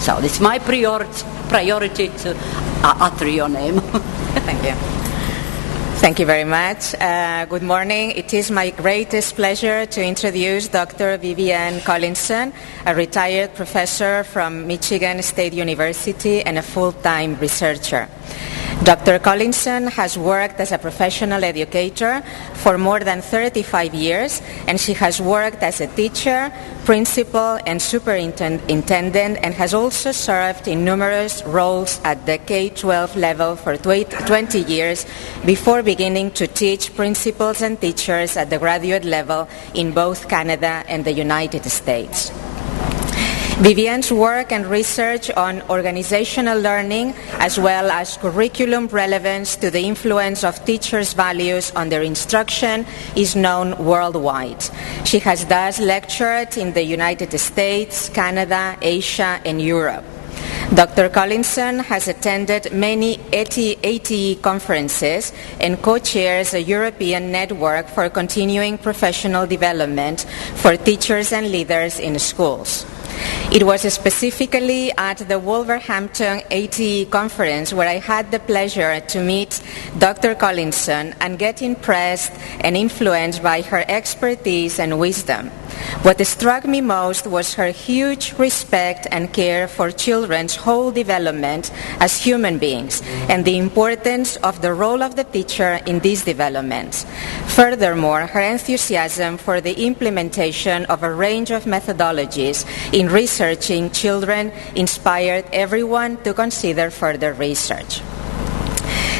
So it's my priority to utter your name. Thank you. Thank you very much. Good morning. It is my greatest pleasure to introduce Dr. Vivienne Collinson, a retired professor from Michigan State University and a full-time researcher. Dr. Collinson has worked as a professional educator for more than 35 years, and she has worked as a teacher, principal, and superintendent, and has also served in numerous roles at the K-12 level for 20 years before beginning to teach principals and teachers at the graduate level in both Canada and the United States. Vivienne's work and research on organizational learning, as well as curriculum relevance to the influence of teachers' values on their instruction, is known worldwide. She has thus lectured in the United States, Canada, Asia, and Europe. Dr. Collinson has attended many ATE conferences and co-chairs a European network for continuing professional development for teachers and leaders in schools. It was specifically at the Wolverhampton ATE conference where I had the pleasure to meet Dr. Collinson and get impressed and influenced by her expertise and wisdom. What struck me most was her huge respect and care for children's whole development as human beings and the importance of the role of the teacher in this development. Furthermore, her enthusiasm for the implementation of a range of methodologies in researching children inspired everyone to consider further research.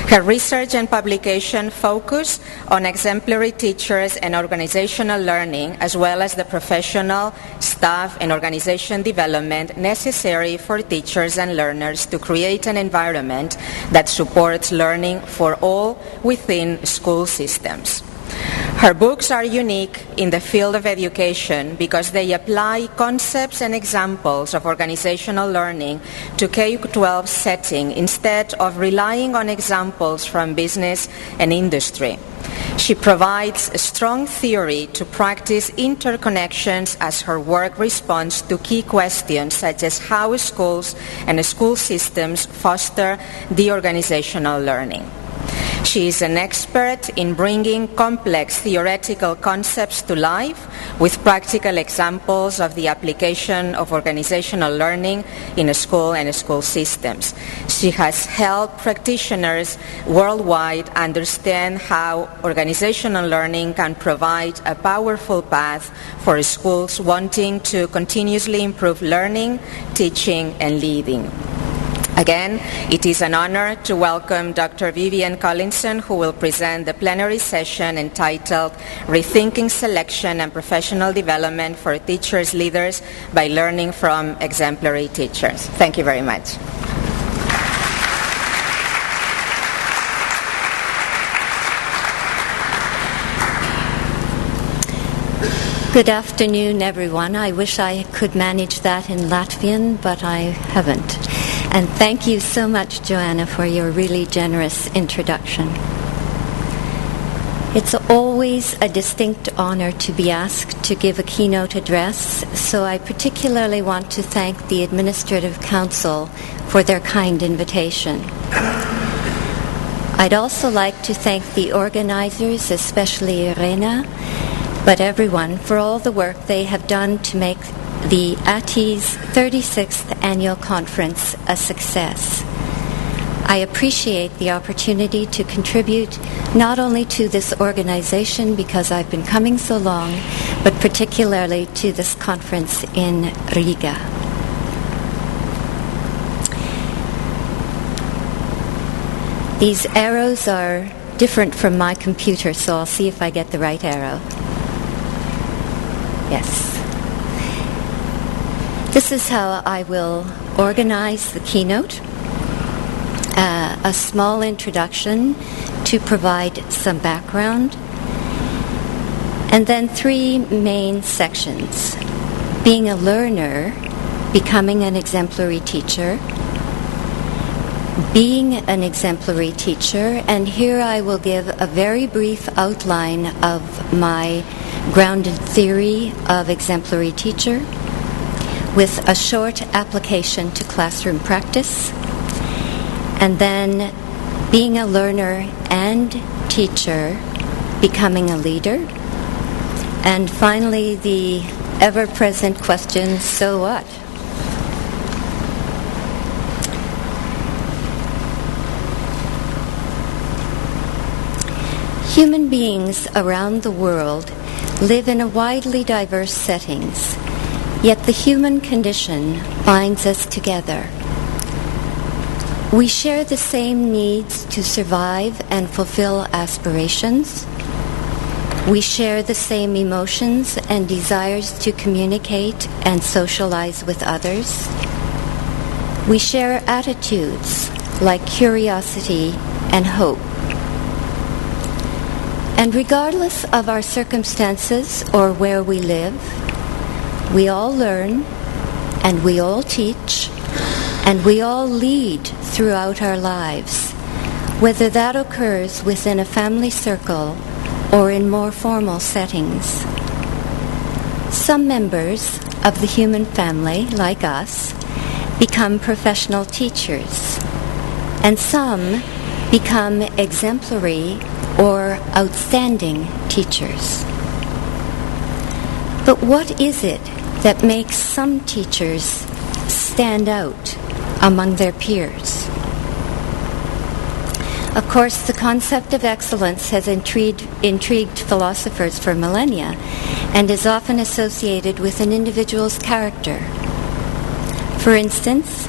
Her research and publication focus on exemplary teachers and organizational learning, as well as the professional, staff, and organization development necessary for teachers and learners to create an environment that supports learning for all within school systems. Her books are unique in the field of education because they apply concepts and examples of organizational learning to K-12 setting instead of relying on examples from business and industry. She provides a strong theory to practice interconnections as her work responds to key questions such as how schools and school systems foster the organizational learning. She is an expert in bringing complex theoretical concepts to life with practical examples of the application of organizational learning in a school and school systems. She has helped practitioners worldwide understand how organizational learning can provide a powerful path for schools wanting to continuously improve learning, teaching, and leading. Again, it is an honor to welcome Dr. Vivienne Collinson, who will present the plenary session entitled Rethinking Selection and Professional Development for Teachers Leaders by Learning from Exemplary Teachers. Thank you very much. Good afternoon, everyone. I wish I could manage that in Latvian, but I haven't. And thank you so much, Joanna, for your really generous introduction. It's always a distinct honor to be asked to give a keynote address, so I particularly want to thank the Administrative Council for their kind invitation. I'd also like to thank the organizers, especially Irena, but everyone, for all the work they have done to make the ATE's 36th annual conference a success. I appreciate the opportunity to contribute not only to this organization because I've been coming so long, but particularly to this conference in Riga. These arrows are different from my computer, so I'll see if I get the right arrow. Yes. This is how I will organize the keynote. A small introduction to provide some background, and then three main sections. Being a learner, becoming an exemplary teacher, being an exemplary teacher, and here I will give a very brief outline of my grounded theory of exemplary teacher. with a short application to classroom practice, and then being a learner and teacher, becoming a leader, and finally the ever-present question, so what? Human beings around the world live in a widely diverse settings, yet the human condition binds us together. We share the same needs to survive and fulfill aspirations. We share the same emotions and desires to communicate and socialize with others. We share attitudes like curiosity and hope. And regardless of our circumstances or where we live, we all learn, and we all teach, and we all lead throughout our lives, whether that occurs within a family circle or in more formal settings. Some members of the human family, like us, become professional teachers, and some become exemplary or outstanding teachers. But what is it that makes some teachers stand out among their peers? Of course, the concept of excellence has intrigued philosophers for millennia and is often associated with an individual's character. For instance,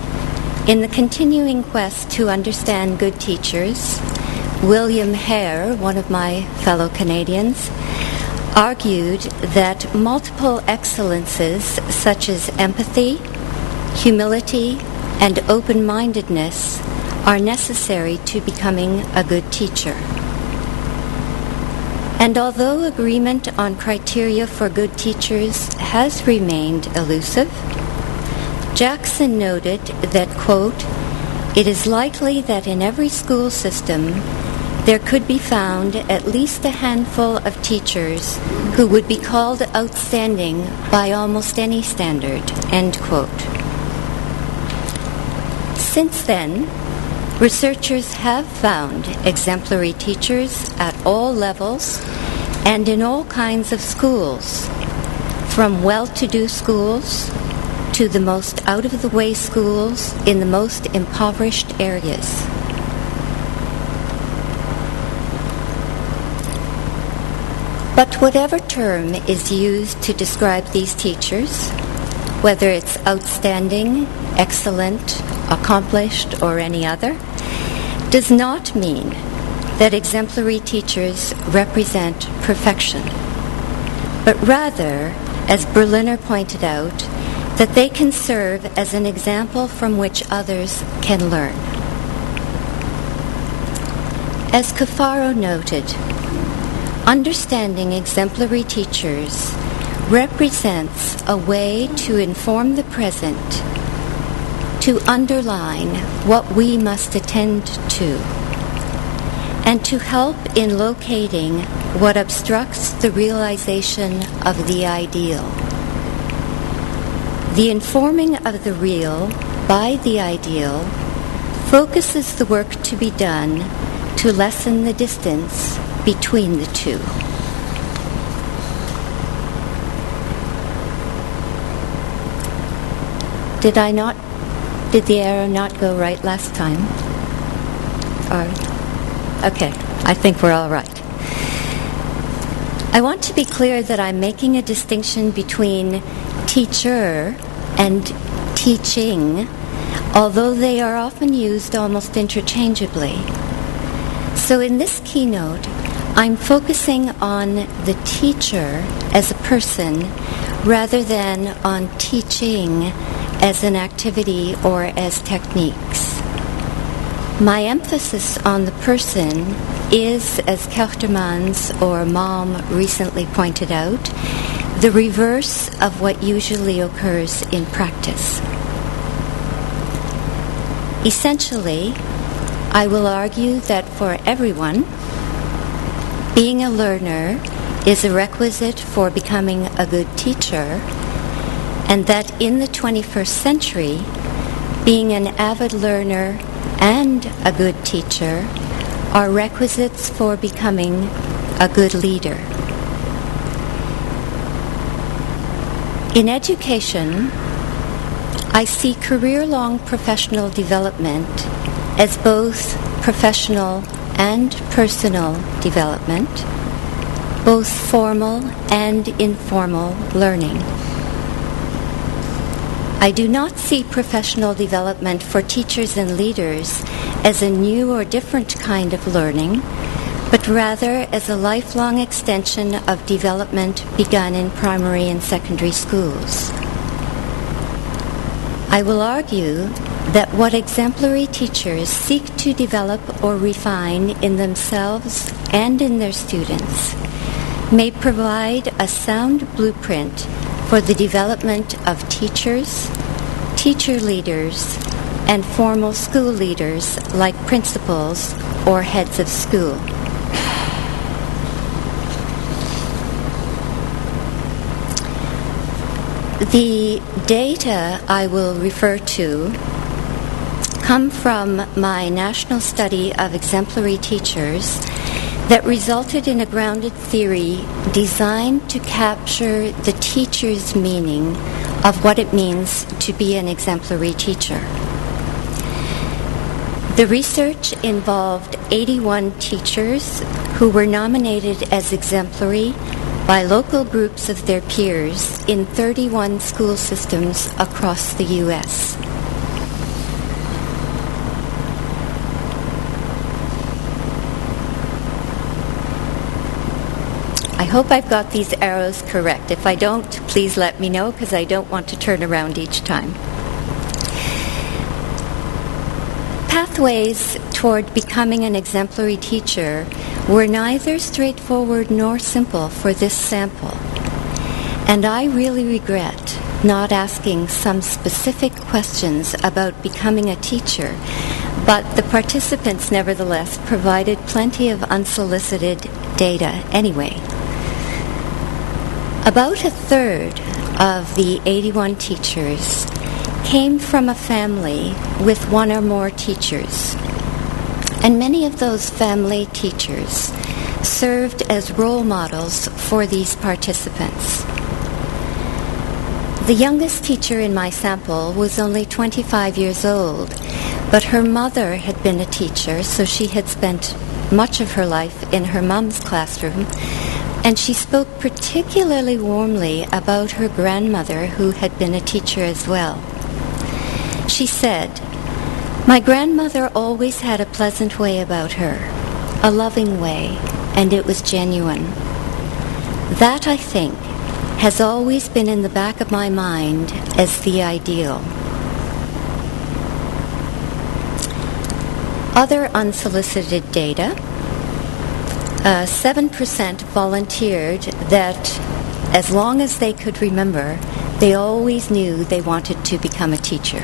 in the continuing quest to understand good teachers, William Hare, one of my fellow Canadians, argued that multiple excellences such as empathy, humility, and open-mindedness are necessary to becoming a good teacher. And although agreement on criteria for good teachers has remained elusive, Jackson noted that, quote, "It is likely that in every school system there could be found at least a handful of teachers who would be called outstanding by almost any standard," end quote. Since then, researchers have found exemplary teachers at all levels and in all kinds of schools, from well-to-do schools to the most out-of-the-way schools in the most impoverished areas. But whatever term is used to describe these teachers, whether it's outstanding, excellent, accomplished, or any other, does not mean that exemplary teachers represent perfection, but rather, as Berliner pointed out, that they can serve as an example from which others can learn. As Cafaro noted, understanding exemplary teachers represents a way to inform the present, to underline what we must attend to, and to help in locating what obstructs the realization of the ideal. The informing of the real by the ideal focuses the work to be done to lessen the distance between the two. Did the arrow not go right last time? Okay, I think we're all right. I want to be clear that I'm making a distinction between teacher and teaching, although they are often used almost interchangeably. So in this keynote, I'm focusing on the teacher as a person rather than on teaching as an activity or as techniques. My emphasis on the person is, as Kertermans or Malm recently pointed out, the reverse of what usually occurs in practice. Essentially, I will argue that for everyone, being a learner is a requisite for becoming a good teacher, and that in the 21st century, being an avid learner and a good teacher are requisites for becoming a good leader. In education, I see career-long professional development as both professional and personal development, both formal and informal learning. I do not see professional development for teachers and leaders as a new or different kind of learning, but rather as a lifelong extension of development begun in primary and secondary schools. I will argue that what exemplary teachers seek to develop or refine in themselves and in their students may provide a sound blueprint for the development of teachers, teacher leaders, and formal school leaders like principals or heads of school. The data I will refer to come from my national study of exemplary teachers that resulted in a grounded theory designed to capture the teacher's meaning of what it means to be an exemplary teacher. The research involved 81 teachers who were nominated as exemplary by local groups of their peers in 31 school systems across the U.S. I hope I've got these arrows correct. If I don't, please let me know, because I don't want to turn around each time. Pathways toward becoming an exemplary teacher were neither straightforward nor simple for this sample, and I really regret not asking some specific questions about becoming a teacher, but the participants nevertheless provided plenty of unsolicited data anyway. About a third of the 81 teachers came from a family with one or more teachers, and many of those family teachers served as role models for these participants. The youngest teacher in my sample was only 25 years old, but her mother had been a teacher, so she had spent much of her life in her mom's classroom, and she spoke particularly warmly about her grandmother, who had been a teacher as well. She said, "My grandmother always had a pleasant way about her, a loving way, and it was genuine. That, I think, has always been in the back of my mind as the ideal." Other unsolicited data. 7% volunteered that as long as they could remember, they always knew they wanted to become a teacher.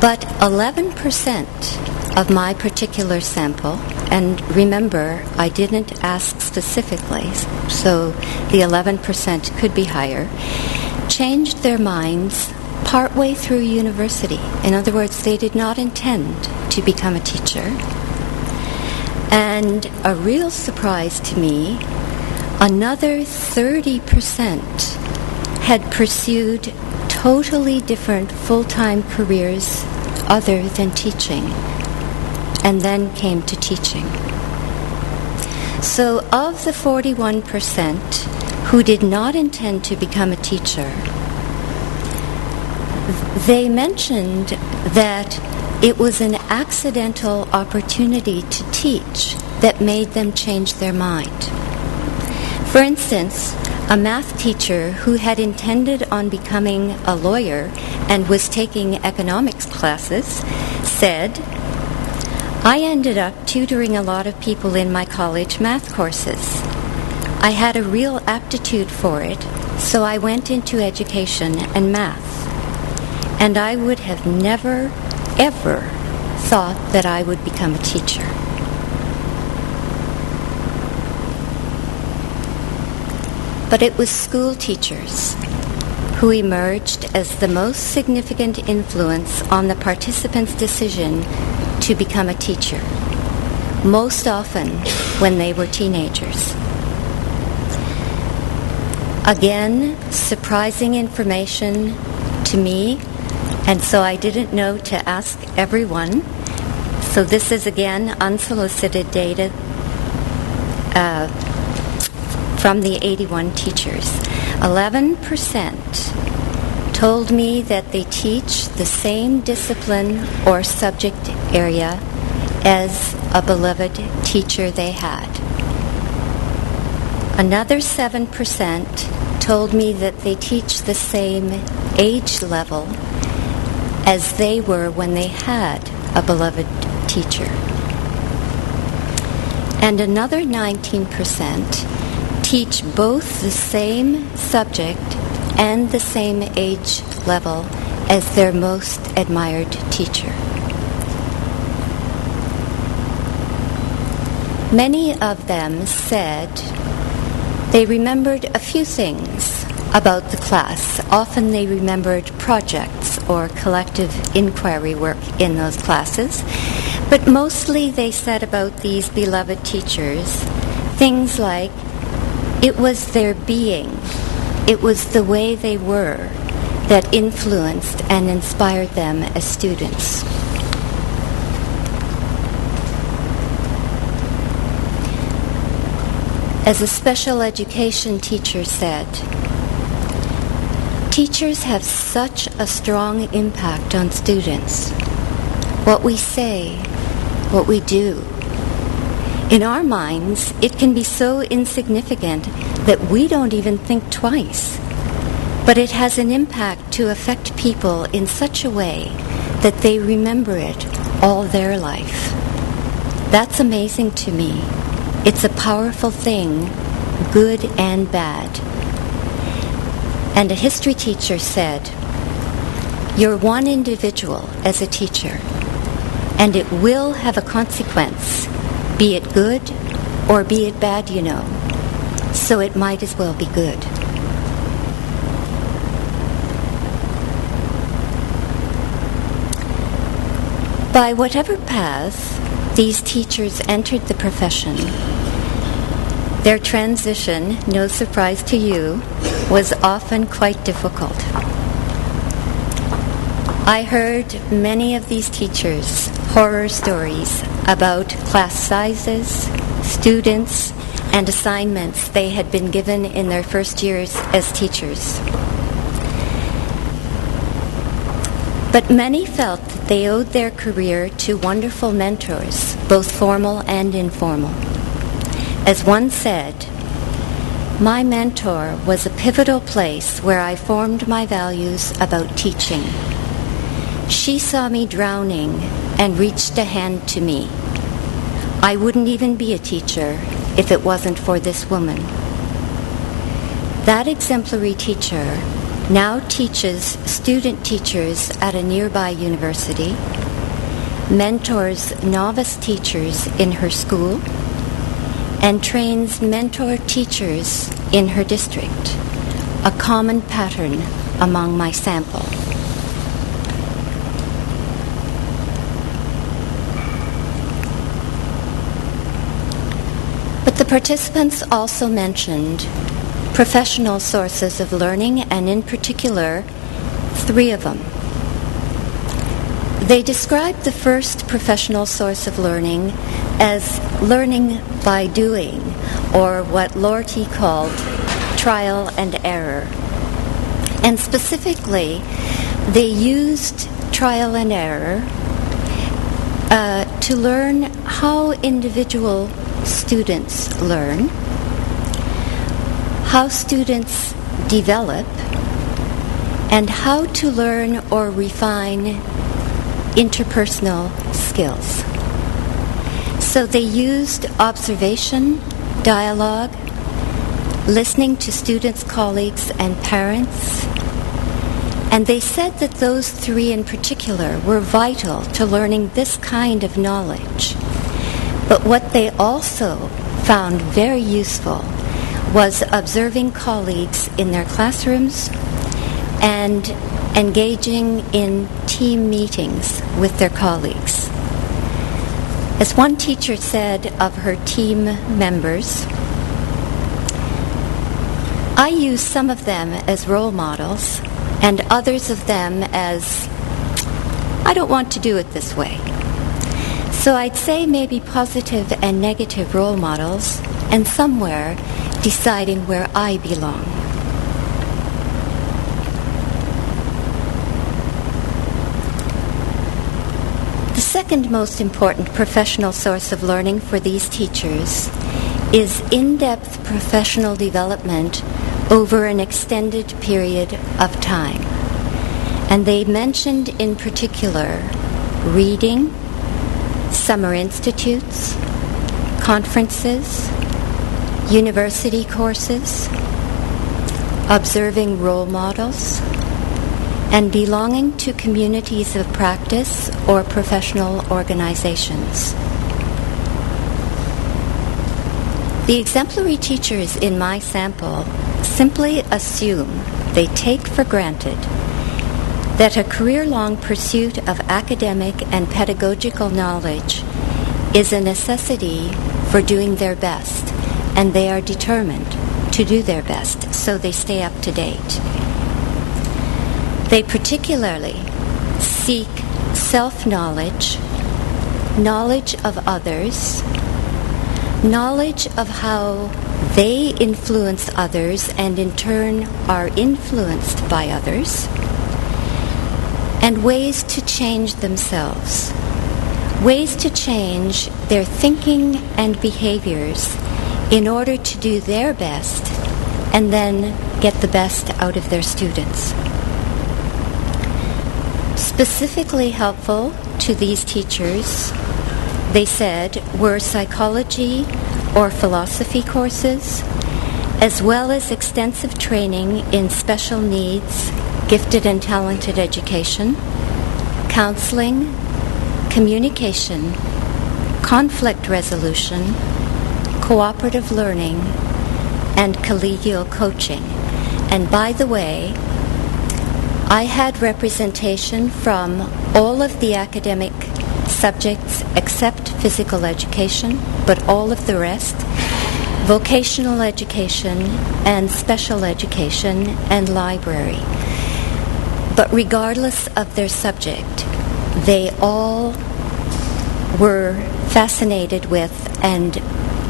But 11% of my particular sample, and remember, I didn't ask specifically, so the 11% could be higher, changed their minds partway through university. In other words, they did not intend to become a teacher. And a real surprise to me, another 30% had pursued totally different full-time careers other than teaching, and then came to teaching. So of the 41% who did not intend to become a teacher, they mentioned that it was an accidental opportunity to teach that made them change their mind. For instance, a math teacher who had intended on becoming a lawyer and was taking economics classes said, "I ended up tutoring a lot of people in my college math courses. I had a real aptitude for it, so I went into education and math. And I would have never, ever thought that I would become a teacher." but it was school teachers who emerged as the most significant influence on the participants' decision to become a teacher, most often when they were teenagers. Again, surprising information to me, and so I didn't know to ask everyone. So this is again unsolicited data from the 81 teachers. 11% told me that they teach the same discipline or subject area as a beloved teacher they had. Another 7% told me that they teach the same age level as they were when they had a beloved teacher. And another 19% teach both the same subject and the same age level as their most admired teacher. Many of them said they remembered a few things about the class. Often they remembered projects or collective inquiry work in those classes. But mostly they said about these beloved teachers things like, it was their being, it was the way they were that influenced and inspired them as students. As a special education teacher said, teachers have such a strong impact on students. What we say, what we do. In our minds, it can be so insignificant that we don't even think twice. But it has an impact to affect people in such a way that they remember it all their life. That's amazing to me. It's a powerful thing, good and bad. And a history teacher said, "You're one individual as a teacher, and it will have a consequence, be it good or be it bad, you know. So it might as well be good." By whatever path these teachers entered the profession, their transition, no surprise to you, was often quite difficult. I heard many of these teachers' horror stories about class sizes, students, and assignments they had been given in their first years as teachers. But many felt that they owed their career to wonderful mentors, both formal and informal. As one said, "My mentor was a pivotal place where I formed my values about teaching. She saw me drowning and reached a hand to me. I wouldn't even be a teacher if it wasn't for this woman." That exemplary teacher now teaches student teachers at a nearby university, mentors novice teachers in her school, and trains mentor teachers in her district, a common pattern among my sample. But the participants also mentioned professional sources of learning, and in particular, 3 of them. They described the first professional source of learning as learning by doing, or what Lorty called trial and error. And specifically, they used trial and error to learn how individual students learn, how students develop, and how to learn or refine interpersonal skills. So they used observation, dialogue, listening to students, colleagues, and parents. And they said that those 3 in particular were vital to learning this kind of knowledge. But what they also found very useful was observing colleagues in their classrooms and engaging in team meetings with their colleagues. As one teacher said of her team members, I use some of them as role models and others of them as, I don't want to do it this way. So I'd say maybe positive and negative role models, and somewhere deciding where I belong. The second most important professional source of learning for these teachers is in-depth professional development over an extended period of time. And they mentioned in particular reading, summer institutes, conferences, university courses, observing role models, and belonging to communities of practice or professional organizations. The exemplary teachers in my sample simply assume, they take for granted, that a career-long pursuit of academic and pedagogical knowledge is a necessity for doing their best, and they are determined to do their best, so they stay up to date. They particularly seek self-knowledge, knowledge of others, knowledge of how they influence others and in turn are influenced by others, and ways to change themselves, ways to change their thinking and behaviors in order to do their best and then get the best out of their students. Specifically helpful to these teachers, they said, were psychology or philosophy courses, as well as extensive training in special needs, gifted and talented education, counseling, communication, conflict resolution, cooperative learning, and collegial coaching. And by the way, I had representation from all of the academic subjects except physical education, but all of the rest, vocational education and special education and library. But regardless of their subject, they all were fascinated with and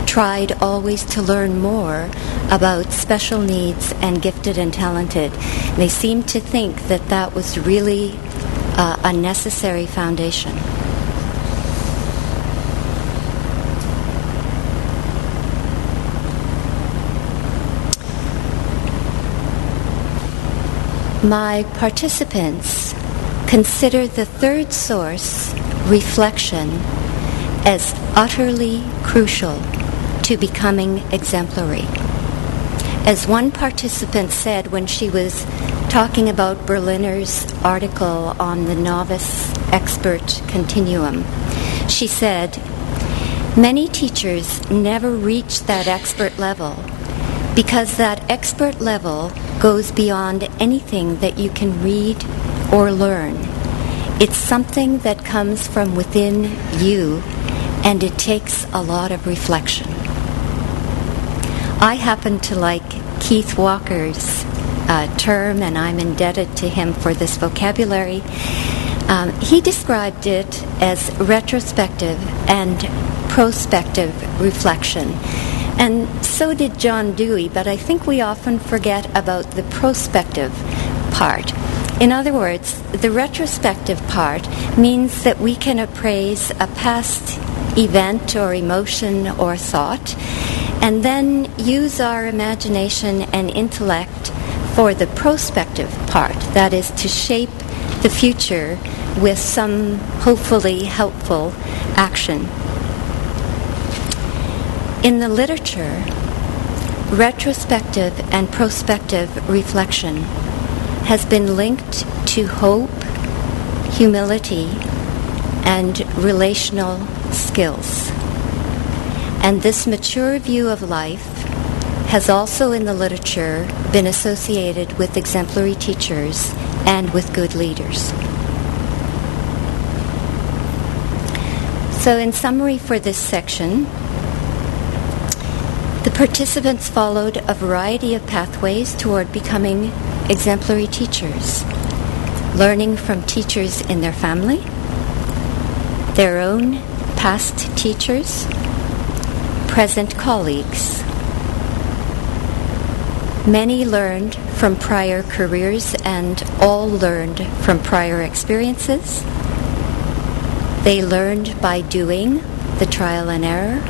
tried always to learn more about special needs and gifted and talented. They seemed to think that that was really a necessary foundation. My participants consider the third source, reflection, as utterly crucial to becoming exemplary. As one participant said when she was talking about Berliner's article on the novice expert continuum, she said, many teachers never reach that expert level because that expert level goes beyond anything that you can read or learn. It's something that comes from within you, and it takes a lot of reflection. I happen to like Keith Walker's term, and I'm indebted to him for this vocabulary. He described it as retrospective and prospective reflection. And so did John Dewey, but I think we often forget about the prospective part. In other words, the retrospective part means that we can appraise a past event or emotion or thought, and then use our imagination and intellect for the prospective part, that is, to shape the future with some hopefully helpful action. In the literature, retrospective and prospective reflection has been linked to hope, humility, and relational skills. And this mature view of life has also in the literature been associated with exemplary teachers and with good leaders. So in summary for this section, the participants followed a variety of pathways toward becoming exemplary teachers, learning from teachers in their family, their own past teachers, present colleagues. Many learned from prior careers and all learned from prior experiences. They learned by doing, the trial and error.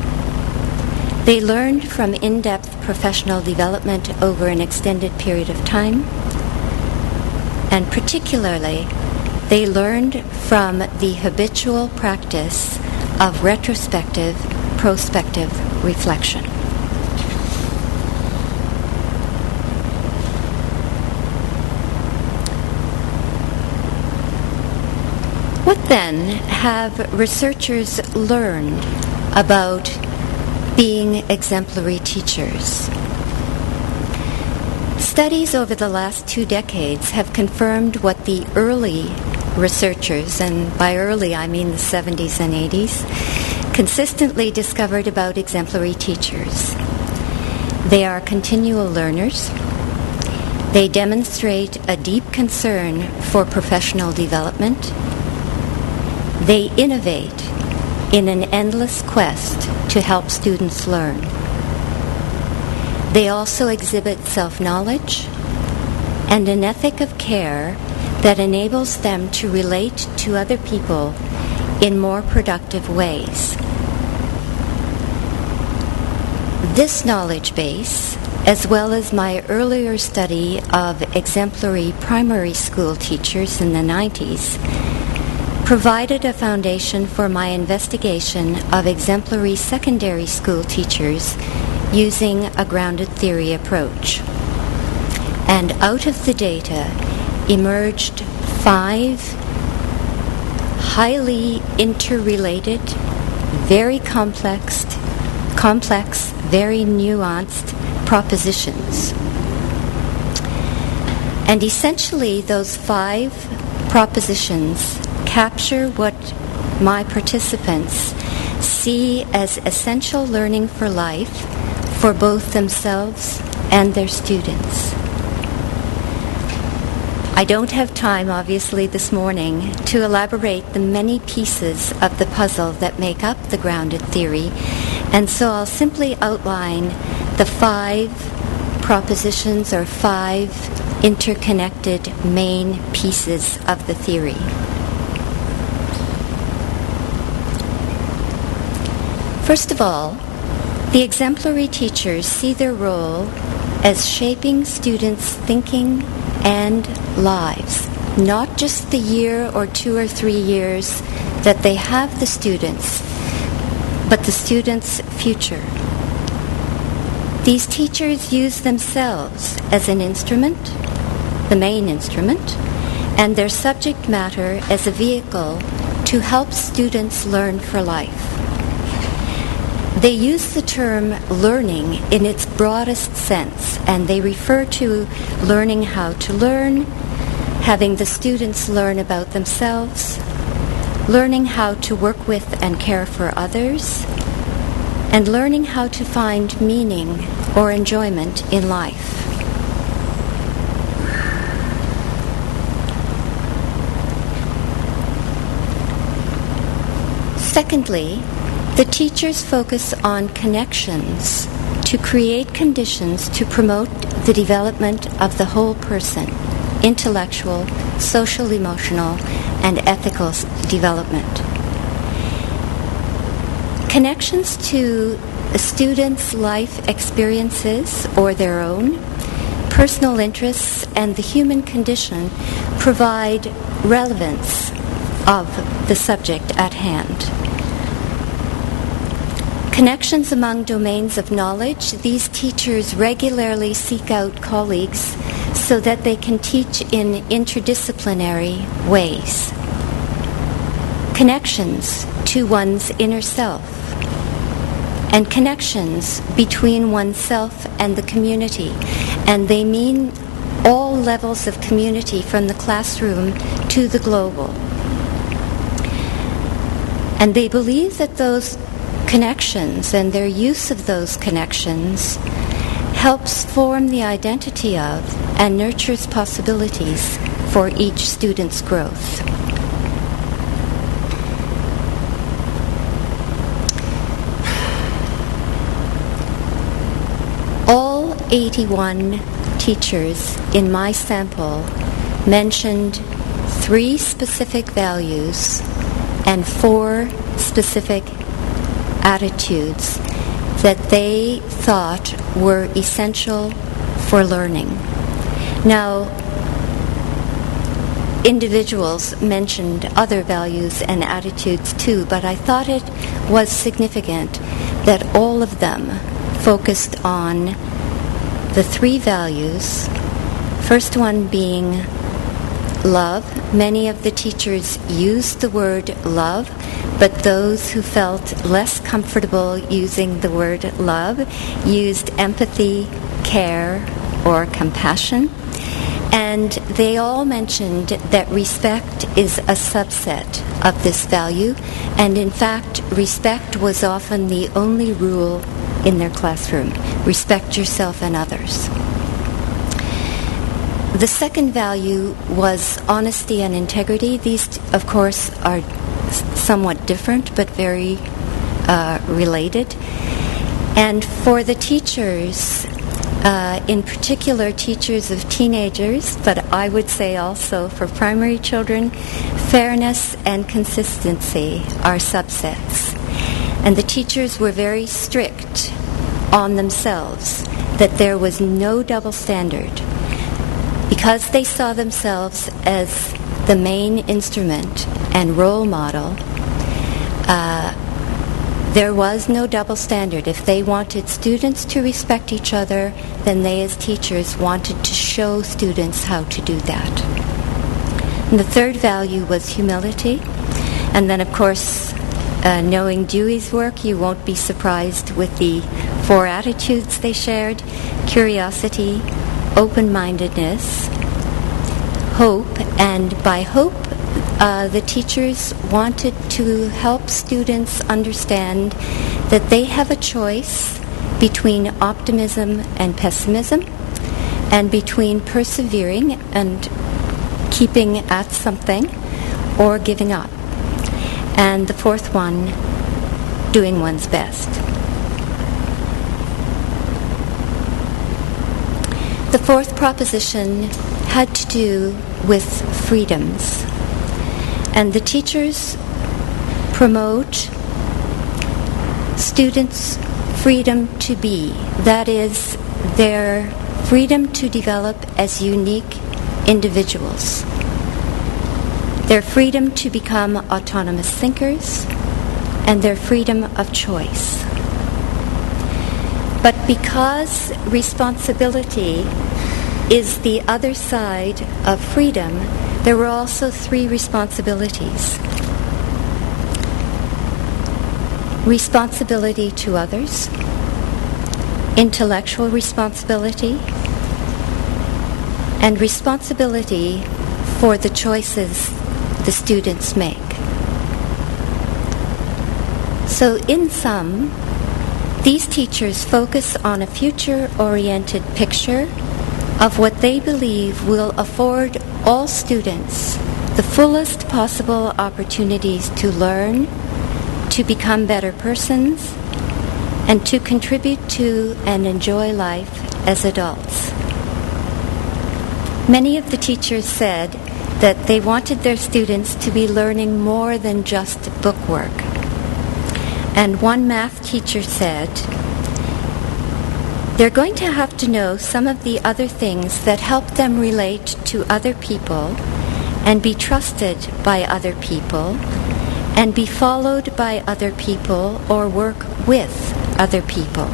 They learned from in-depth professional development over an extended period of time. And particularly, they learned from the habitual practice of retrospective, prospective reflection. What then have researchers learned about being exemplary teachers? Studies over the last 2 decades have confirmed what the early researchers, and by early I mean the 70s and 80s, consistently discovered about exemplary teachers. They are continual learners. They demonstrate a deep concern for professional development. They innovate in an endless quest to help students learn. They also exhibit self-knowledge and an ethic of care that enables them to relate to other people in more productive ways. This knowledge base, as well as my earlier study of exemplary primary school teachers in the 90s, provided a foundation for my investigation of exemplary secondary school teachers using a grounded theory approach. And out of the data emerged 5 highly interrelated, very complex, very nuanced propositions. And essentially those 5 propositions capture what my participants see as essential learning for life for both themselves and their students. I don't have time, obviously, this morning to elaborate the many pieces of the puzzle that make up the grounded theory, and so I'll simply outline the 5 propositions or 5 interconnected main pieces of the theory. First of all, the exemplary teachers see their role as shaping students' thinking and lives, not just the year or 2 or 3 years that they have the students, but the students' future. These teachers use themselves as an instrument, the main instrument, and their subject matter as a vehicle to help students learn for life. They use the term learning in its broadest sense, and they refer to learning how to learn, having the students learn about themselves, learning how to work with and care for others, and learning how to find meaning or enjoyment in life. Secondly, the teachers focus on connections to create conditions to promote the development of the whole person, intellectual, social, emotional, and ethical development. Connections to a student's life experiences or their own, personal interests, and the human condition provide relevance of the subject at hand. Connections among domains of knowledge, these teachers regularly seek out colleagues so that they can teach in interdisciplinary ways. Connections to one's inner self. and connections between oneself and the community. And they mean all levels of community from the classroom to the global. And they believe that those connections and their use of those connections helps form the identity of and nurtures possibilities for each student's growth. All 81 teachers in my sample mentioned 3 specific values and 4 specific attitudes that they thought were essential for learning. Now, individuals mentioned other values and attitudes too, but I thought it was significant that all of them focused on the 3 values. First one being love. Many of the teachers used the word love, but those who felt less comfortable using the word love used empathy, care, or compassion. And they all mentioned that respect is a subset of this value, and in fact, respect was often the only rule in their classroom. Respect yourself and others. The second value was honesty and integrity. These, of course, are somewhat different but very related. And for the teachers, in particular teachers of teenagers, but I would say also for primary children, fairness and consistency are subsets. And the teachers were very strict on themselves that there was no double standard. Because they saw themselves as the main instrument and role model, there was no double standard. If they wanted students to respect each other, then they as teachers wanted to show students how to do that. And the third value was humility. And then, of course, knowing Dewey's work, you won't be surprised with the 4 attitudes they shared: curiosity, open-mindedness, hope. And by hope, the teachers wanted to help students understand that they have a choice between optimism and pessimism, and between persevering and keeping at something or giving up. And the fourth one, doing one's best. The fourth proposition had to do with freedoms. And the teachers promote students' freedom to be. That is, their freedom to develop as unique individuals. Their freedom to become autonomous thinkers, and their freedom of choice. But because responsibility is the other side of freedom, there were also 3 responsibilities. Responsibility to others, intellectual responsibility, and responsibility for the choices the students make. So in sum, these teachers focus on a future-oriented picture of what they believe will afford all students the fullest possible opportunities to learn, to become better persons, and to contribute to and enjoy life as adults. Many of the teachers said that they wanted their students to be learning more than just bookwork. And one math teacher said, they're going to have to know some of the other things that help them relate to other people and be trusted by other people and be followed by other people or work with other people.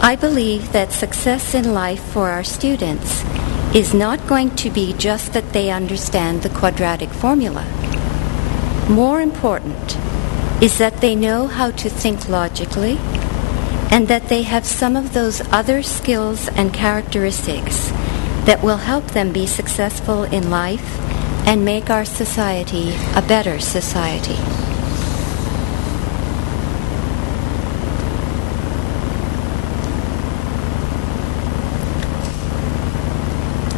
I believe that success in life for our students is not going to be just that they understand the quadratic formula. More important is that they know how to think logically and that they have some of those other skills and characteristics that will help them be successful in life and make our society a better society.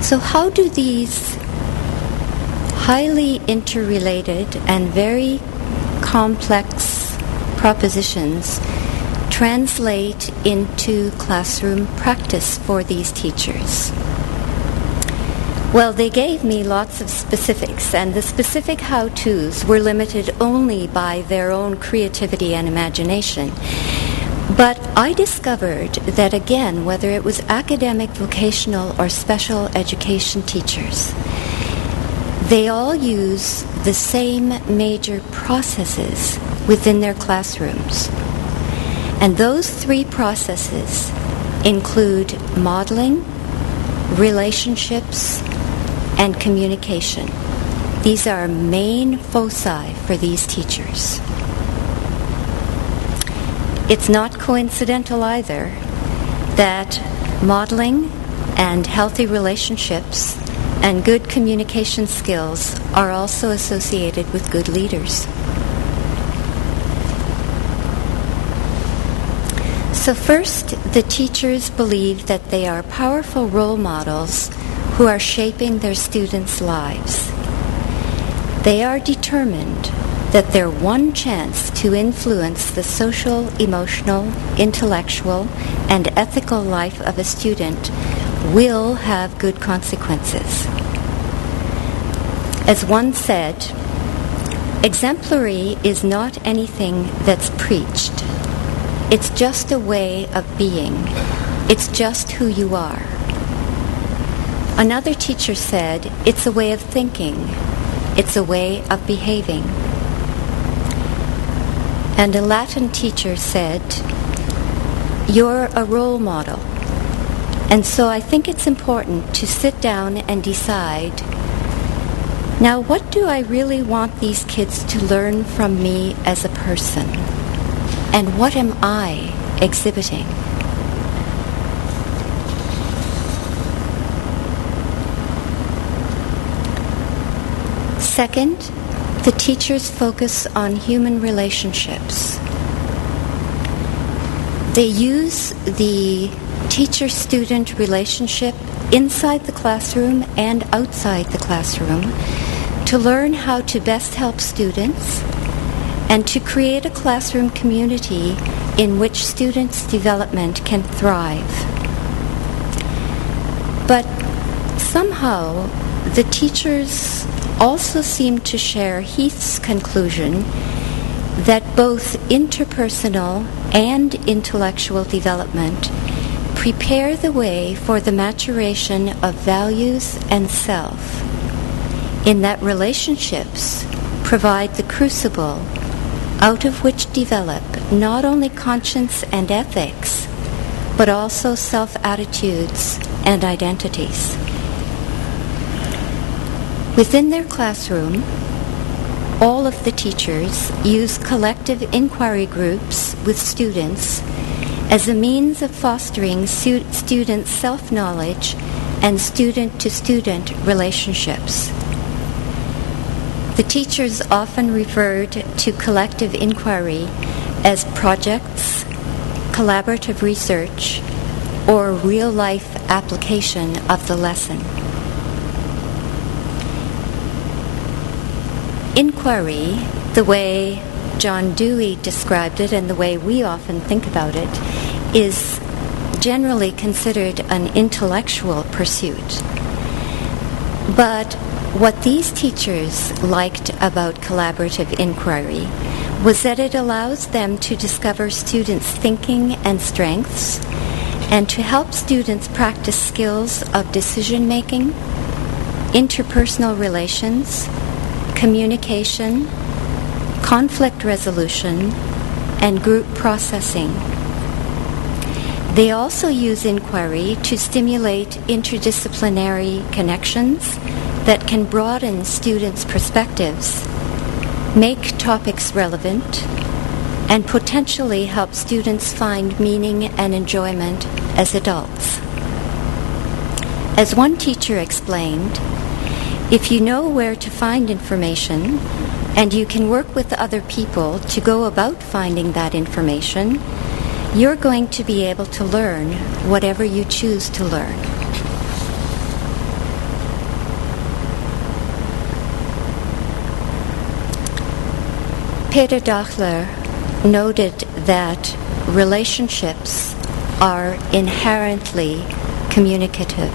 So how do these highly interrelated and very complex propositions translate into classroom practice for these teachers? Well, they gave me lots of specifics, and the specific how-tos were limited only by their own creativity and imagination. But I discovered that, again, whether it was academic, vocational, or special education teachers, they all use the same major processes within their classrooms. And those three processes include modeling, relationships, and communication. These are main foci for these teachers. It's not coincidental either that modeling and healthy relationships and good communication skills are also associated with good leaders. So first, the teachers believe that they are powerful role models who are shaping their students' lives. They are determined that their one chance to influence the social, emotional, intellectual, and ethical life of a student will have good consequences. As one said, exemplary is not anything that's preached. It's just a way of being. It's just who you are. Another teacher said, it's a way of thinking. It's a way of behaving. And a Latin teacher said, you're a role model. And so I think it's important to sit down and decide, now what do I really want these kids to learn from me as a person? And what am I exhibiting? Second, the teachers focus on human relationships. They use the teacher-student relationship inside the classroom and outside the classroom to learn how to best help students and to create a classroom community in which students' development can thrive. But somehow, the teachers also seem to share Heath's conclusion that both interpersonal and intellectual development prepare the way for the maturation of values and self, in that relationships provide the crucible out of which develop not only conscience and ethics, but also self-attitudes and identities. Within their classroom, all of the teachers use collective inquiry groups with students as a means of fostering student self-knowledge and student-to-student relationships. The teachers often referred to collective inquiry as projects, collaborative research, or real-life application of the lesson. Inquiry, the way John Dewey described it and the way we often think about it, is generally considered an intellectual pursuit. But what these teachers liked about collaborative inquiry was that it allows them to discover students' thinking and strengths and to help students practice skills of decision-making, interpersonal relations, communication, conflict resolution, and group processing. They also use inquiry to stimulate interdisciplinary connections that can broaden students' perspectives, make topics relevant, and potentially help students find meaning and enjoyment as adults. As one teacher explained, if you know where to find information and you can work with other people to go about finding that information, you're going to be able to learn whatever you choose to learn. Peter Dachler noted that relationships are inherently communicative,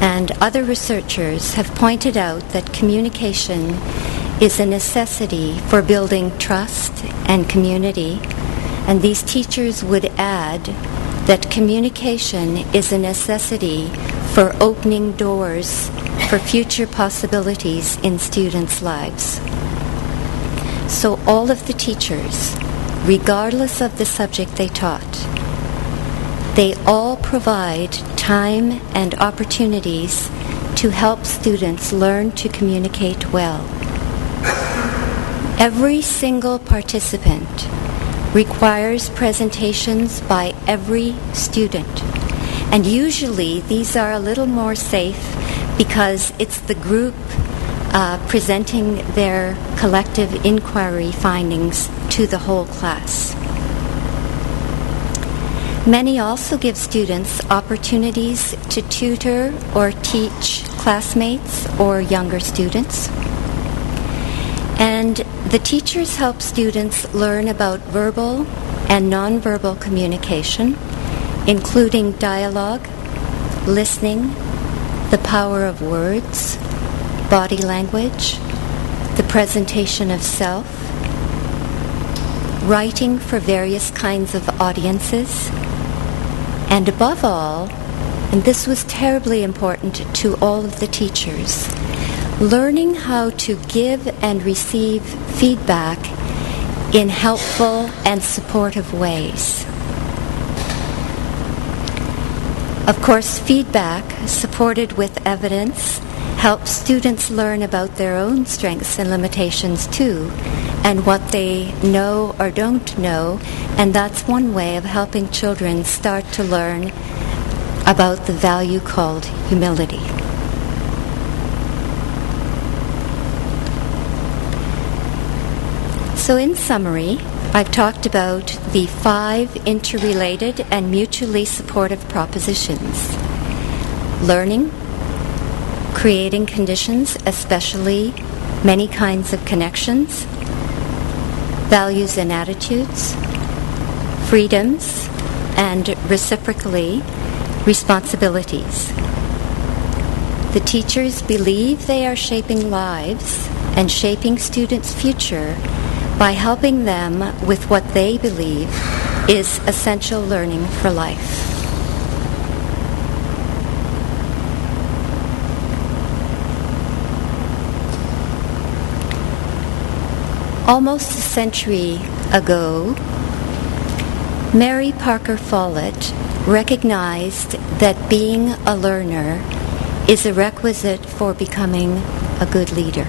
and other researchers have pointed out that communication is a necessity for building trust and community, and these teachers would add that communication is a necessity for opening doors for future possibilities in students' lives. So all of the teachers, regardless of the subject they taught, they all provide time and opportunities to help students learn to communicate well. Every single participant requires presentations by every student, and usually these are a little more safe because it's the group presenting their collective inquiry findings to the whole class. Many also give students opportunities to tutor or teach classmates or younger students. And the teachers help students learn about verbal and nonverbal communication, including dialogue, listening, the power of words, body language, the presentation of self, writing for various kinds of audiences, and above all, and this was terribly important to all of the teachers, learning how to give and receive feedback in helpful and supportive ways. Of course, feedback supported with evidence helps students learn about their own strengths and limitations too, and what they know or don't know, and that's one way of helping children start to learn about the value called humility. So in summary, I've talked about the 5 interrelated and mutually supportive propositions: learning, creating conditions, especially many kinds of connections, values and attitudes, freedoms, and reciprocally, responsibilities. The teachers believe they are shaping lives and shaping students' future by helping them with what they believe is essential learning for life. Almost a century ago, Mary Parker Follett recognized that being a learner is a requisite for becoming a good leader.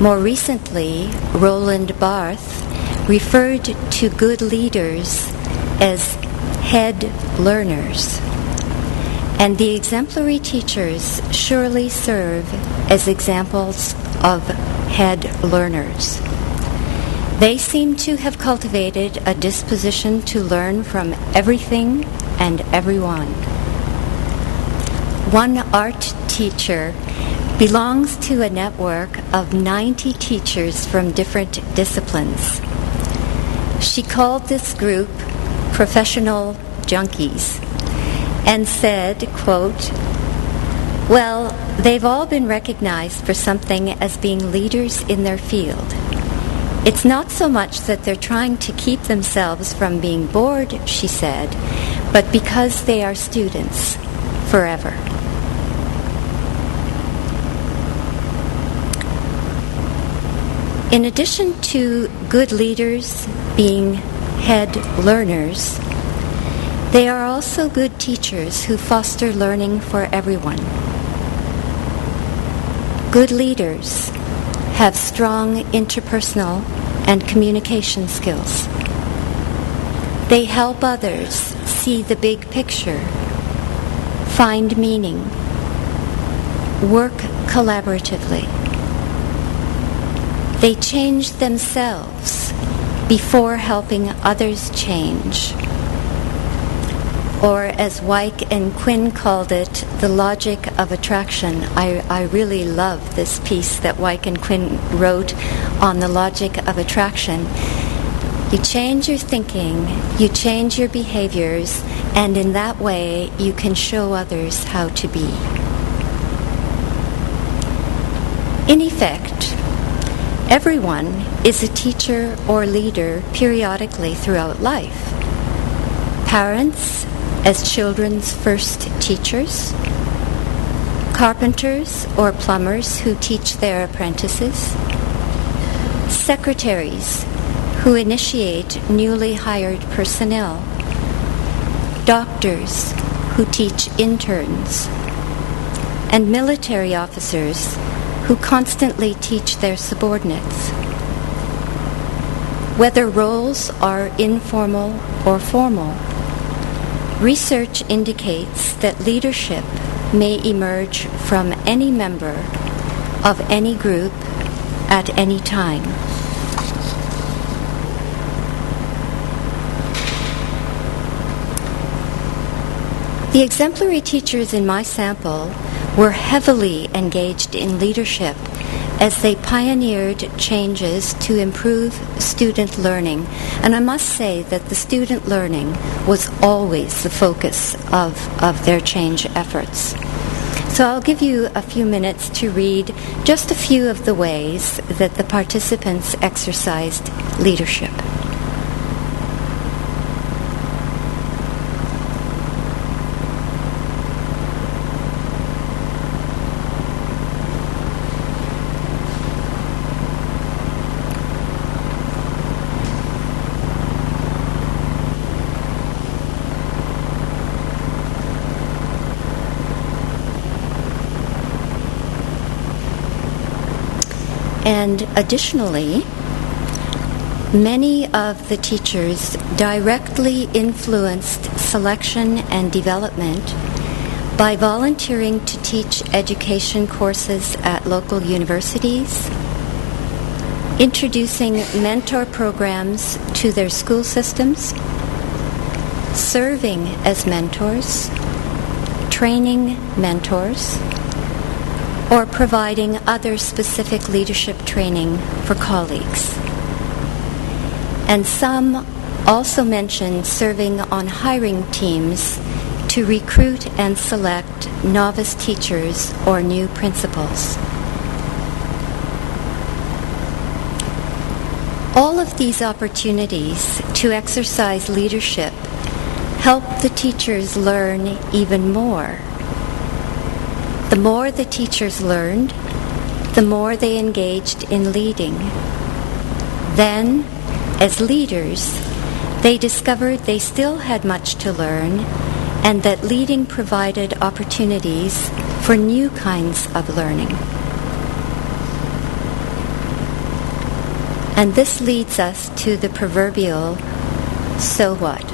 More recently, Roland Barthes referred to good leaders as head learners, and the exemplary teachers surely serve as examples of head learners. They seem to have cultivated a disposition to learn from everything and everyone. One art teacher belongs to a network of 90 teachers from different disciplines. She called this group professional junkies and said, quote, "Well, they've all been recognized for something as being leaders in their field. It's not so much that they're trying to keep themselves from being bored," she said, "but because they are students forever." In addition to good leaders being head learners, they are also good teachers who foster learning for everyone. Good leaders have strong interpersonal and communication skills. They help others see the big picture, find meaning, work collaboratively. They change themselves before helping others change. Or as Wyke and Quinn called it, the logic of attraction. I really love this piece that Wyke and Quinn wrote on the logic of attraction. You change your thinking, you change your behaviors, and in that way you can show others how to be. In effect, everyone is a teacher or leader periodically throughout life. Parents as children's first teachers, carpenters or plumbers who teach their apprentices, secretaries who initiate newly hired personnel, doctors who teach interns, and military officers who constantly teach their subordinates. Whether roles are informal or formal, research indicates that leadership may emerge from any member of any group at any time. The exemplary teachers in my sample were heavily engaged in leadership as they pioneered changes to improve student learning. And I must say that the student learning was always the focus of their change efforts. So I'll give you a few minutes to read just a few of the ways that the participants exercised leadership. And additionally, many of the teachers directly influenced selection and development by volunteering to teach education courses at local universities, introducing mentor programs to their school systems, serving as mentors, training mentors, or providing other specific leadership training for colleagues. And some also mentioned serving on hiring teams to recruit and select novice teachers or new principals. All of these opportunities to exercise leadership help the teachers learn even more. The more the teachers learned, the more they engaged in leading. Then, as leaders, they discovered they still had much to learn and that leading provided opportunities for new kinds of learning. And this leads us to the proverbial, so what?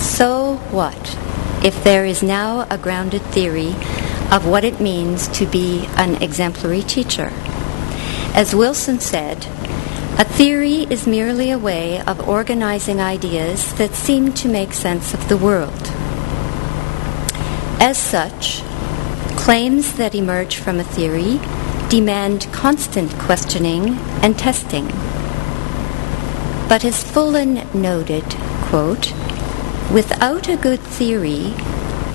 So what if there is now a grounded theory of what it means to be an exemplary teacher? As Wilson said, a theory is merely a way of organizing ideas that seem to make sense of the world. As such, claims that emerge from a theory demand constant questioning and testing. But as Fullen noted, quote, "Without a good theory,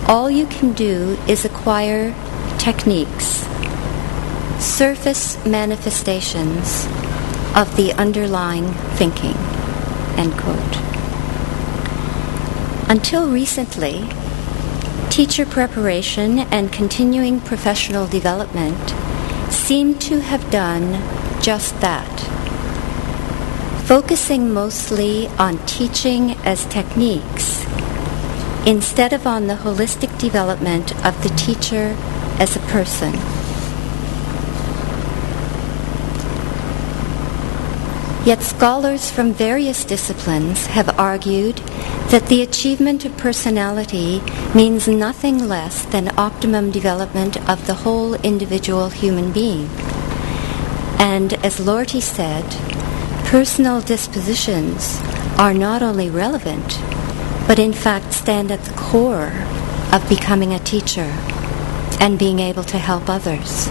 all you can do is acquire techniques, surface manifestations of the underlying thinking," end quote. Until recently, teacher preparation and continuing professional development seem to have done just that, focusing mostly on teaching as techniques instead of on the holistic development of the teacher as a person. Yet scholars from various disciplines have argued that the achievement of personality means nothing less than optimum development of the whole individual human being. And as Lorty said, personal dispositions are not only relevant, but in fact stand at the core of becoming a teacher and being able to help others.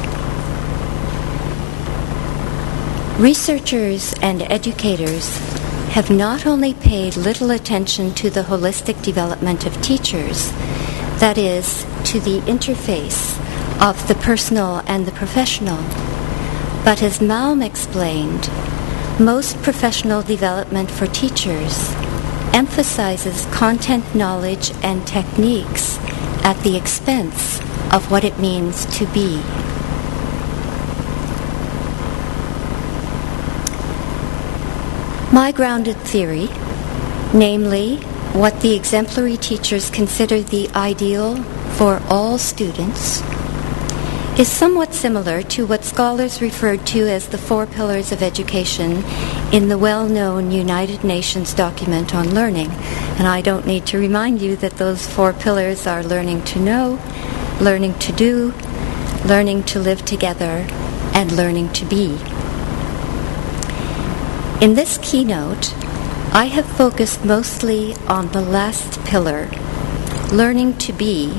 Researchers and educators have not only paid little attention to the holistic development of teachers, that is, to the interface of the personal and the professional, but as Malm explained, most professional development for teachers emphasizes content knowledge and techniques at the expense of what it means to be. My grounded theory, namely what the exemplary teachers consider the ideal for all students, is somewhat similar to what scholars referred to as the 4 pillars of education in the well-known United Nations document on learning. And I don't need to remind you that those 4 pillars are learning to know, learning to do, learning to live together, and learning to be. In this keynote, I have focused mostly on the last pillar, learning to be,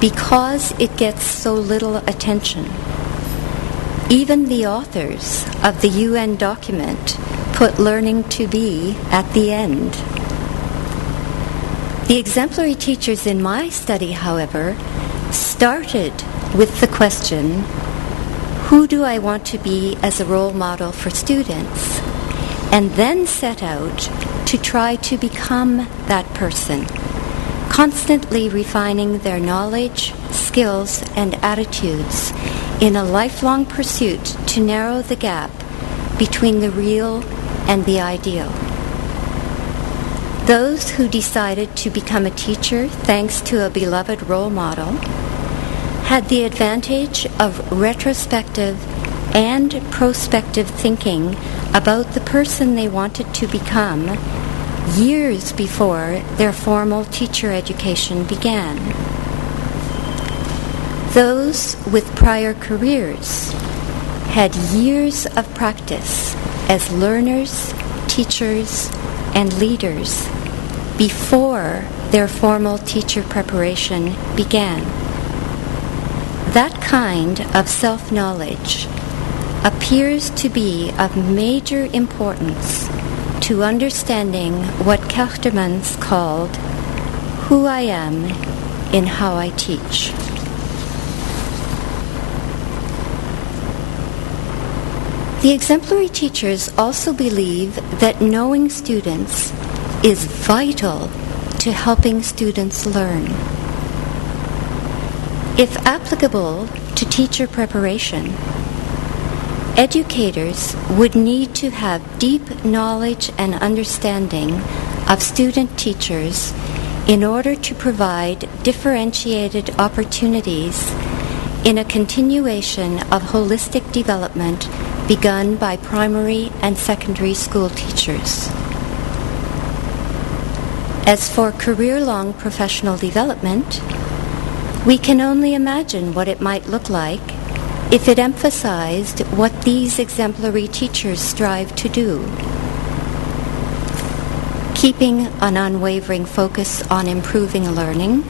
because it gets so little attention. Even the authors of the UN document put learning to be at the end. The exemplary teachers in my study, however, started with the question, who do I want to be as a role model for students? And then set out to try to become that person, constantly refining their knowledge, skills, and attitudes in a lifelong pursuit to narrow the gap between the real and the ideal. Those who decided to become a teacher thanks to a beloved role model had the advantage of retrospective and prospective thinking about the person they wanted to become years before their formal teacher education began. Those with prior careers had years of practice as learners, teachers, and leaders before their formal teacher preparation began. That kind of self-knowledge appears to be of major importance to understanding what Keltermans called who I am in how I teach. The exemplary teachers also believe that knowing students is vital to helping students learn. If applicable to teacher preparation, educators would need to have deep knowledge and understanding of student teachers in order to provide differentiated opportunities in a continuation of holistic development begun by primary and secondary school teachers. As for career-long professional development, we can only imagine what it might look like if it emphasized what these exemplary teachers strive to do, keeping an unwavering focus on improving learning,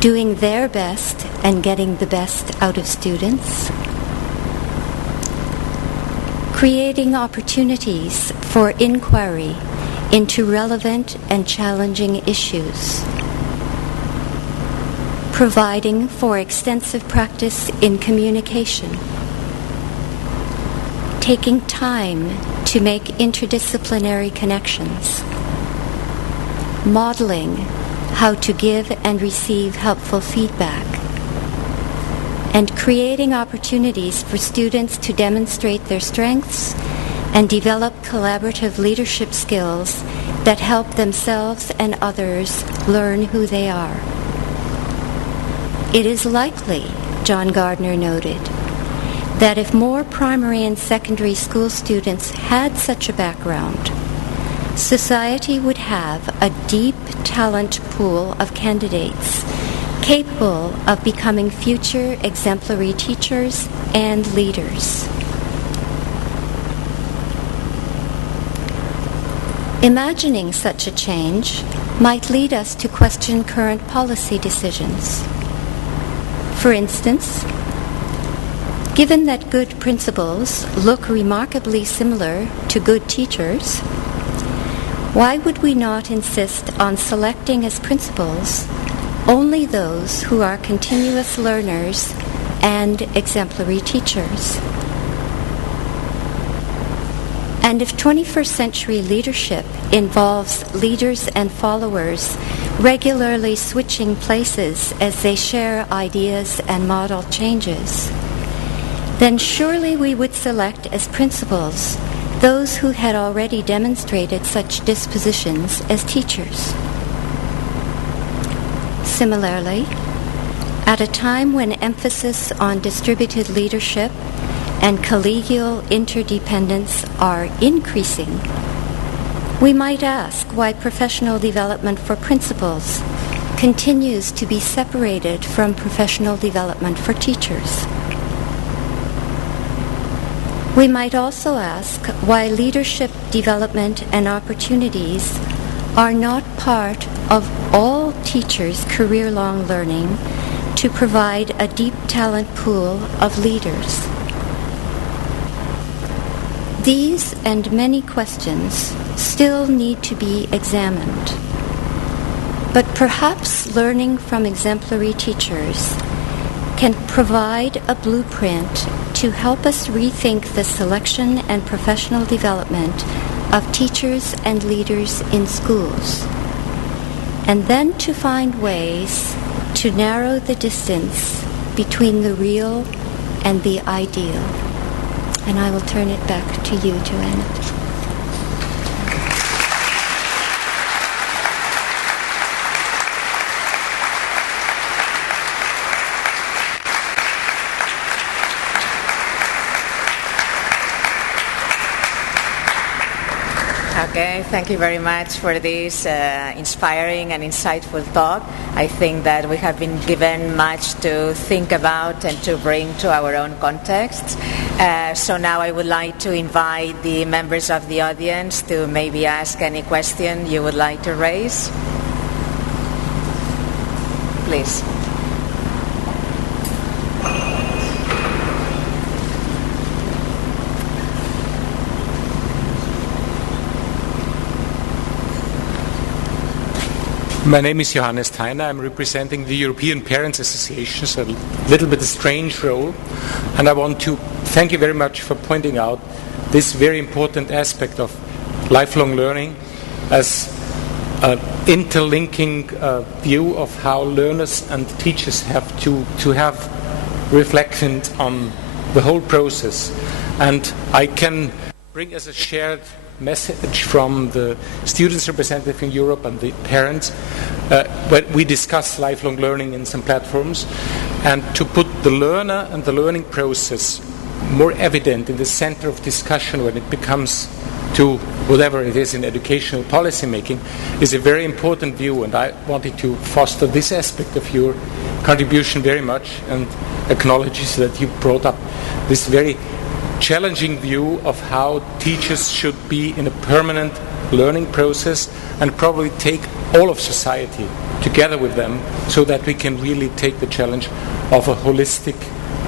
doing their best and getting the best out of students, creating opportunities for inquiry into relevant and challenging issues, providing for extensive practice in communication, taking time to make interdisciplinary connections, modeling how to give and receive helpful feedback, and creating opportunities for students to demonstrate their strengths and develop collaborative leadership skills that help themselves and others learn who they are. It is likely, John Gardner noted, that if more primary and secondary school students had such a background, society would have a deep talent pool of candidates capable of becoming future exemplary teachers and leaders. Imagining such a change might lead us to question current policy decisions. For instance, given that good principals look remarkably similar to good teachers, why would we not insist on selecting as principals only those who are continuous learners and exemplary teachers? And if 21st century leadership involves leaders and followers regularly switching places as they share ideas and model changes, then surely we would select as principals those who had already demonstrated such dispositions as teachers. Similarly, at a time when emphasis on distributed leadership and collegial interdependence are increasing, we might ask why professional development for principals continues to be separated from professional development for teachers. We might also ask why leadership development and opportunities are not part of all teachers' career-long learning to provide a deep talent pool of leaders. These and many questions still need to be examined. But perhaps learning from exemplary teachers can provide a blueprint to help us rethink the selection and professional development of teachers and leaders in schools, and then to find ways to narrow the distance between the real and the ideal. And I will turn it back to you, Joanna. Okay, thank you very much for this inspiring and insightful talk. I think that we have been given much to think about and to bring to our own context. So now I would like to invite the members of the audience to maybe ask any question you would like to raise. Please. My name is Johannes Theiner. I'm representing the European Parents Association, so a little bit a strange role. And I want to thank you very much for pointing out this very important aspect of lifelong learning as an interlinking view of how learners and teachers have to have reflection on the whole process. And I can bring as a shared message from the students representative in Europe and the parents when we discuss lifelong learning in some platforms, and to put the learner and the learning process more evident in the center of discussion when it becomes to whatever it is in educational policy making is a very important view, and I wanted to foster this aspect of your contribution very much and acknowledges that you brought up this very challenging view of how teachers should be in a permanent learning process and probably take all of society together with them so that we can really take the challenge of a holistic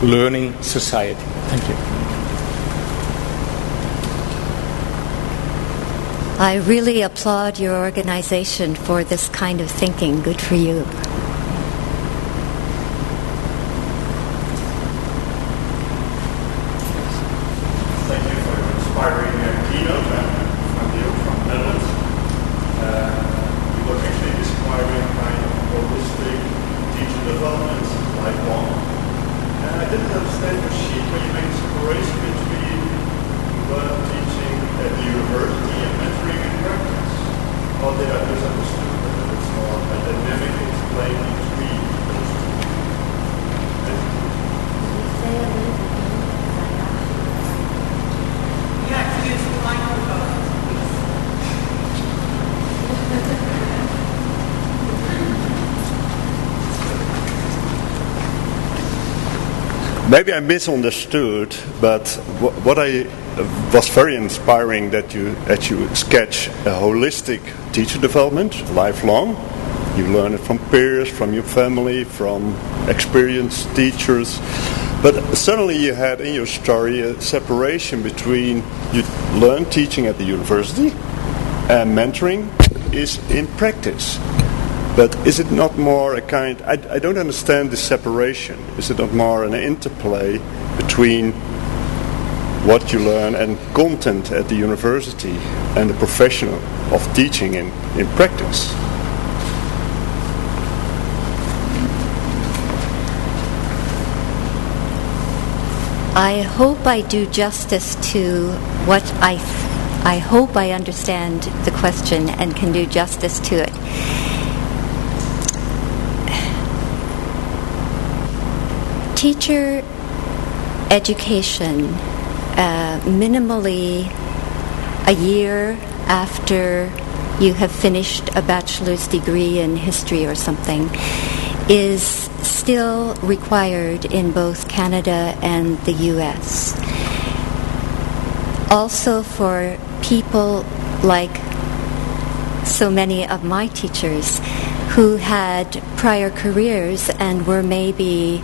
learning society. Thank you. I really applaud your organization for this kind of thinking. Good for you. Or did I misunderstood that it's more a dynamic explain maybe I misunderstood, but what I was very inspiring that you sketch a holistic teacher development, lifelong. You learn it from peers, from your family, from experienced teachers. But suddenly you had in your story a separation between you learn teaching at the university and mentoring is in practice. But is it not more a kind... I don't understand the separation. Is it not more an interplay between what you learn and content at the university and the profession of teaching in practice? I hope I do justice to what I hope I understand the question and can do justice to it. Teacher education, minimally a year after you have finished a bachelor's degree in history or something, is still required in both Canada and the US. Also for people like so many of my teachers who had prior careers and were maybe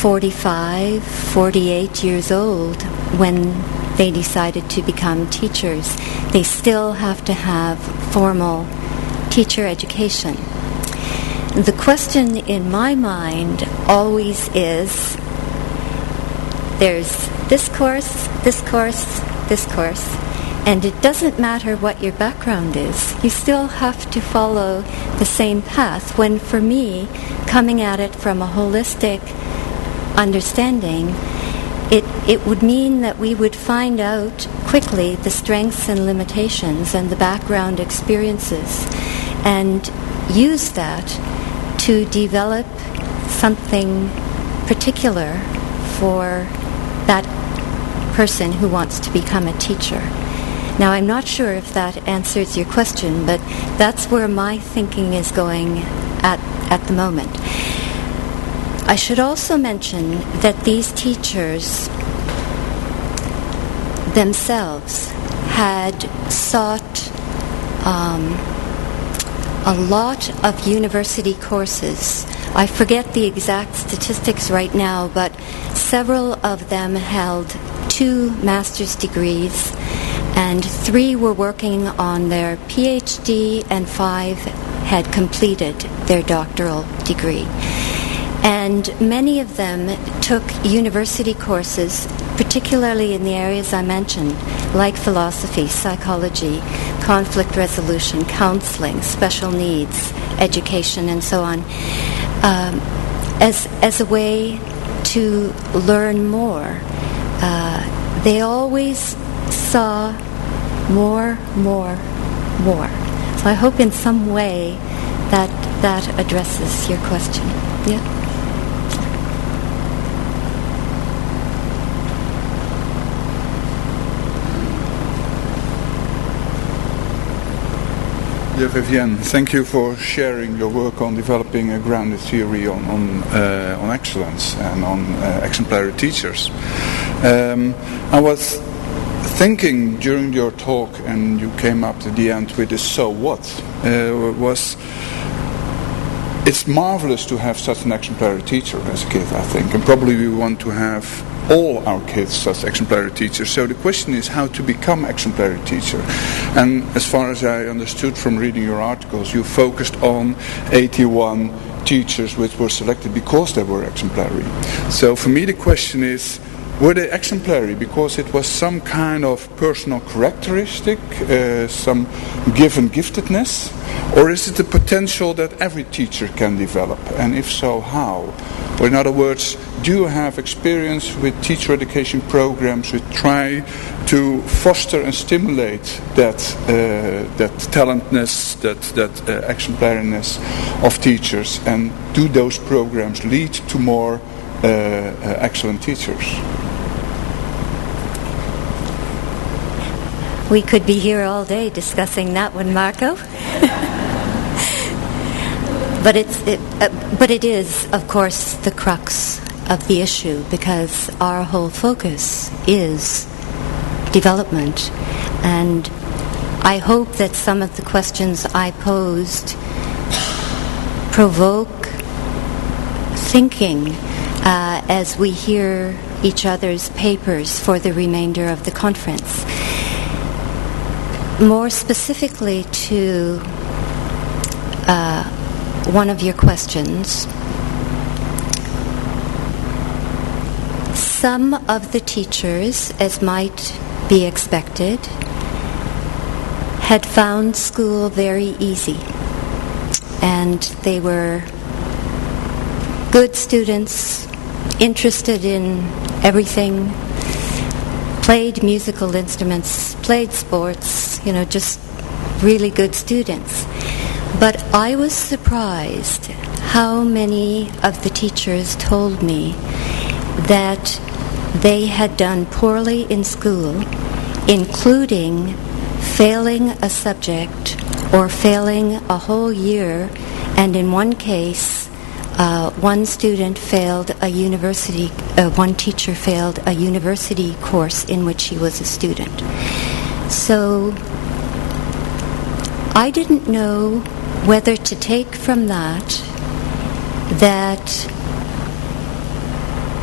45, 48 years old when they decided to become teachers, they still have to have formal teacher education. The question in my mind always is, there's this course, this course, this course, and it doesn't matter what your background is. You still have to follow the same path, when for me, coming at it from a holistic understanding, it would mean that we would find out quickly the strengths and limitations and the background experiences and use that to develop something particular for that person who wants to become a teacher. Now, I'm not sure if that answers your question, but that's where my thinking is going at the moment. I should also mention that these teachers themselves had sought a lot of university courses. I forget the exact statistics right now, but several of them held 2 master's degrees, and 3 were working on their PhD, and 5 had completed their doctoral degree. And many of them took university courses, particularly in the areas I mentioned, like philosophy, psychology, conflict resolution, counseling, special needs, education, and so on, as a way to learn more. They always saw more. So I hope in some way that addresses your question. Yeah. Yeah, Vivienne, thank you for sharing your work on developing a grounded theory on excellence and on exemplary teachers. I was thinking during your talk, and you came up to the end with this "so what?" It's marvelous to have such an exemplary teacher as a kid, I think, and probably we want to have all our kids such exemplary teachers. So the question is how to become exemplary teacher. And as far as I understood from reading your articles, you focused on 81 teachers which were selected because they were exemplary. So for me the question is, were they exemplary because it was some kind of personal characteristic, some given giftedness, or is it the potential that every teacher can develop? And if so, how? Or in other words, do you have experience with teacher education programs which try to foster and stimulate that talentness, that exemplariness of teachers, and do those programs lead to more excellent teachers? We could be here all day discussing that one, Marco. But it is, of course, the crux of the issue, because our whole focus is development. And I hope that some of the questions I posed provoke thinking as we hear each other's papers for the remainder of the conference. More specifically to one of your questions, some of the teachers, as might be expected, had found school very easy, and they were good students, interested in everything, played musical instruments, played sports, just really good students. But I was surprised how many of the teachers told me that they had done poorly in school, including failing a subject or failing a whole year, and in one case, one student failed a university, one teacher failed a university course in which he was a student. So I didn't know whether to take from that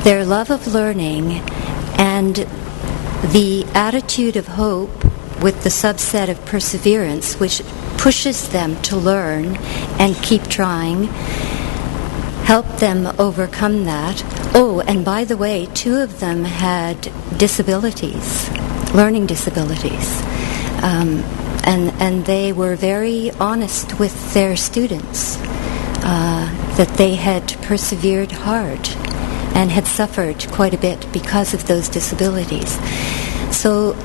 their love of learning and the attitude of hope with the subset of perseverance, which pushes them to learn and keep trying, help them overcome that. Oh, and by the way, 2 of them had disabilities, learning disabilities. And they were very honest with their students, that they had persevered hard and had suffered quite a bit because of those disabilities. So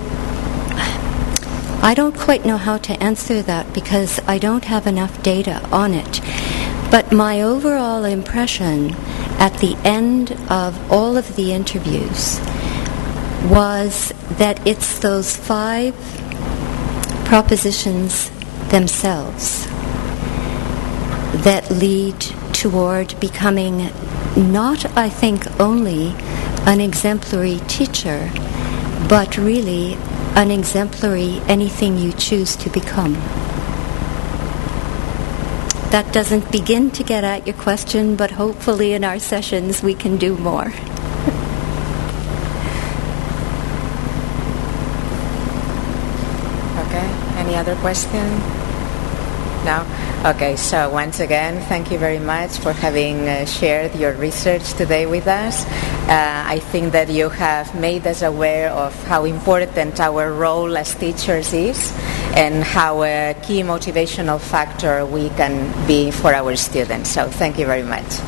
I don't quite know how to answer that because I don't have enough data on it. But my overall impression at the end of all of the interviews was that it's those 5 propositions themselves that lead toward becoming not, I think, only an exemplary teacher, but really an exemplary anything you choose to become. That doesn't begin to get at your question, but hopefully in our sessions we can do more. Okay, any other question? No? Okay, so once again, thank you very much for having shared your research today with us. I think that you have made us aware of how important our role as teachers is and how a key motivational factor we can be for our students. So thank you very much.